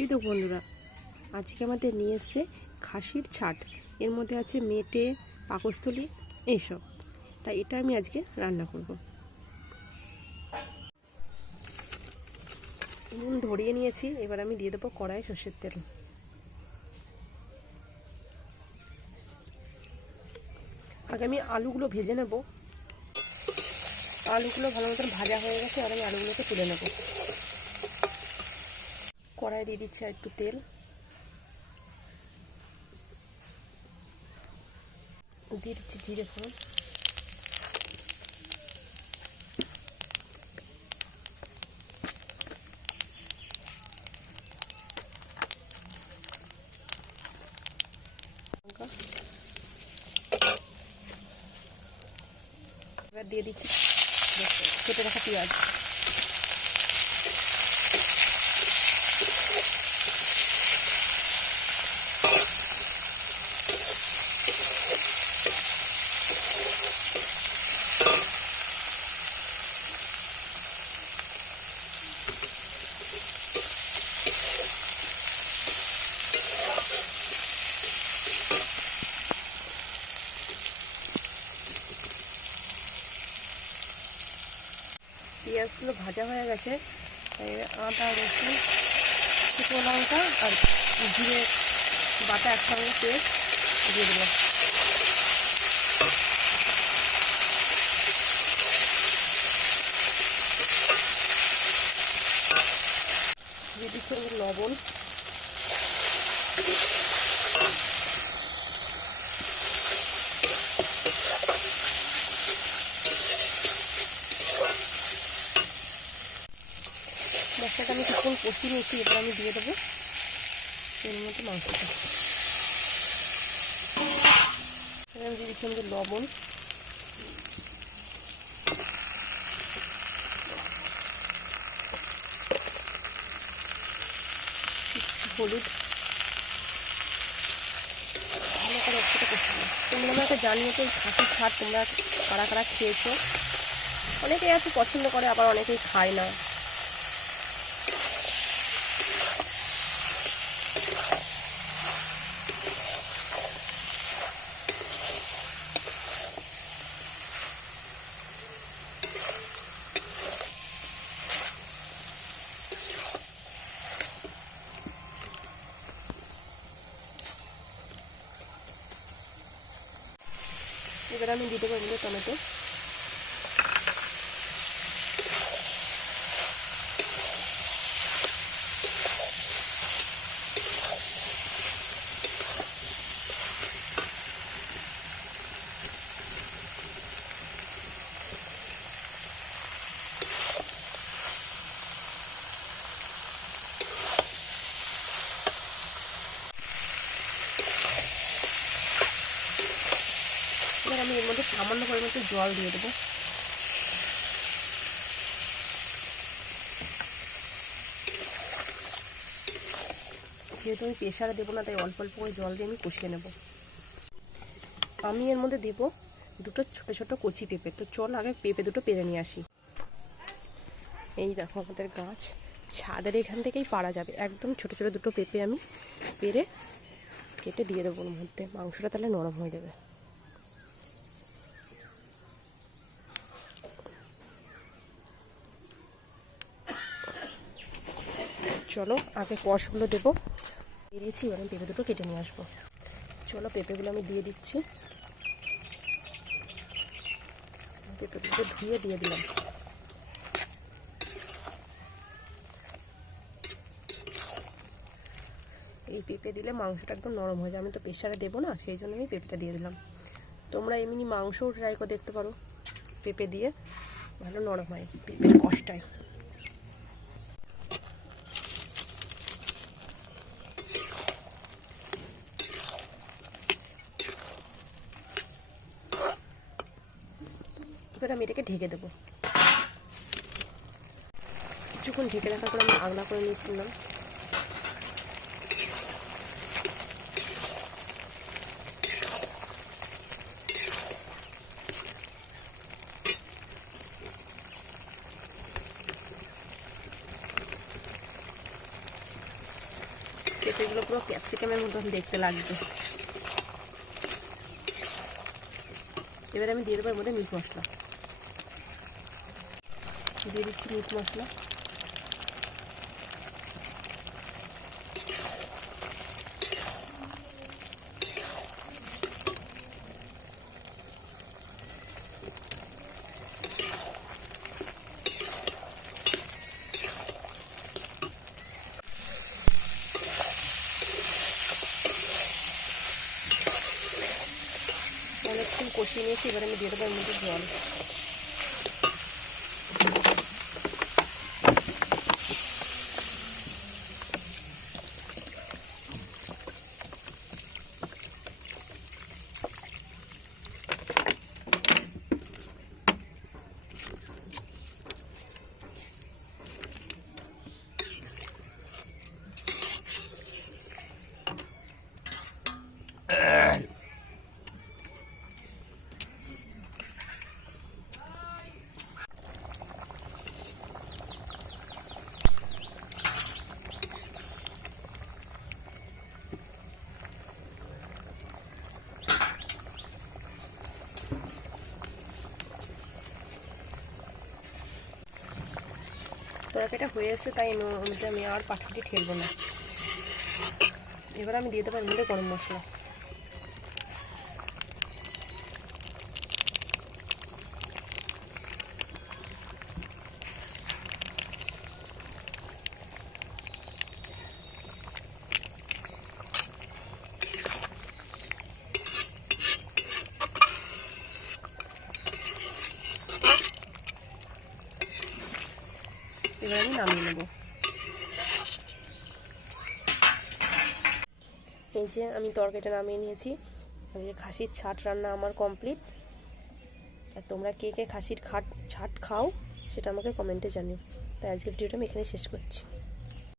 এই তো বন্ধুরা, আজকে আমাদের নিয়ে এসছে খাসির ছাট। এর মধ্যে আছে মেটে, পাকস্থলী, এইসব। তাই এটা আমি আজকে রান্না করব। নুন ধরিয়ে নিয়েছি, এবার আমি দিয়ে দেবো কড়াই সর্ষের তেল। আগে আমি আলুগুলো ভেজে নেব। আলুগুলো ভালো মতন ভাজা হয়ে গেছে, আর আমি আলুগুলোকে তুলে নেব। কড়াই দিয়ে দিচ্ছি একটু তেল, দিয়ে দিচ্ছি জিরে ফোড়ন, এবার দিয়ে দিচ্ছি কেটে রাখা পেঁয়াজ। পেঁয়াজগুলো ভাজা হয়ে গেছে, আদা, রসুন, শুকনো লঙ্কা আর জিরে বাটা একসঙ্গে পেস্ট দিয়ে দেবো। দিয়ে দিচ্ছি লবণ, মশলাটা আমি কিছুক্ষণ কষিয়ে নিচ্ছি। এবার আমি দিয়ে দেবো এর মধ্যে মাংসটা। আমি দিয়ে দিচ্ছি আমাদের লবণ, হলুদ, ভালো করে একসাথে কষি। তোমরা আমাকে জানিয়ে তো খাসির ছাড় তোমরা কারা কারা খেয়েছো। অনেকেই আছে পছন্দ করে, আবার অনেকেই খায় না। এবার আমি দিয়ে দেবো এগুলো টমেটো। এবার আমি এর মধ্যে সামান্য পরিমাণ একটু জল দিয়ে দেবো। যেহেতু আমি প্রেশারে দেবো না, তাই অল্প অল্প করে জল দিয়ে আমি কষিয়ে নেব। আমি এর মধ্যে দেবো দুটো ছোটো ছোটো কচি পেঁপে। তো চল আগে পেঁপে দুটো পেরে নিয়ে আসি। এই দেখো আমাদের গাছ, ছাদের এখান থেকেই পারা যাবে। একদম ছোটো ছোটো দুটো পেঁপে আমি পেরে কেটে দিয়ে দেবো ওর মধ্যে। মাংসটা তাহলে নরম হয়ে যাবে। চলো আগে কষগুলো দেবো। দিয়েছি, এবার আমি পেঁপে দুটো কেটে নিয়ে আসবো। চলো পেঁপেগুলো আমি দিয়ে দিচ্ছি। পেঁপেগুলো ধুয়ে দিয়ে দিলাম। এই পেঁপে দিলে মাংসটা একদম নরম হয়ে যায়। আমি তো প্রেশারে দেবো না, সেই জন্য আমি পেঁপেটা দিয়ে দিলাম। তোমরা এমনি মাংসও ট্রাই করে দেখতে পারো, পেঁপে দিয়ে ভালো নরম হয় পেঁপের কষটায়। এবার আমি এটাকে ঢেকে দেবো। কিছুক্ষণ ঢেকে রাখার পর আমি আগলা করে নিচ্ছিলাম। পেঁপেগুলো পুরো ক্যাপসিকামের মতন দেখতে লাগবে। এবার আমি দিয়ে দেবো এর মধ্যে মিট মশলা, দিয়ে দিচ্ছি মিট মশলা। অনেকক্ষণ কষিয়ে নিয়েছি, এবার আমি দিয়ে দেবো এর মধ্যে জল। তরকারিটা হয়ে এসে তাই মধ্যে আমি আর পাখিটি ঠেলবো না। এবার আমি দিয়ে দেবো এর মধ্যে গরম মশলা। এবার আমি নামিয়ে নেব। এই যে আমি তরকারিটা নামিয়ে নিয়েছি। খাসির ছাট রান্না আমার কমপ্লিট। আর তোমরা কে কে খাসির ছাট খাও সেটা আমাকে কমেন্টে জানিও। তাই আজকের ভিডিওটা আমি এখানে শেষ করছি।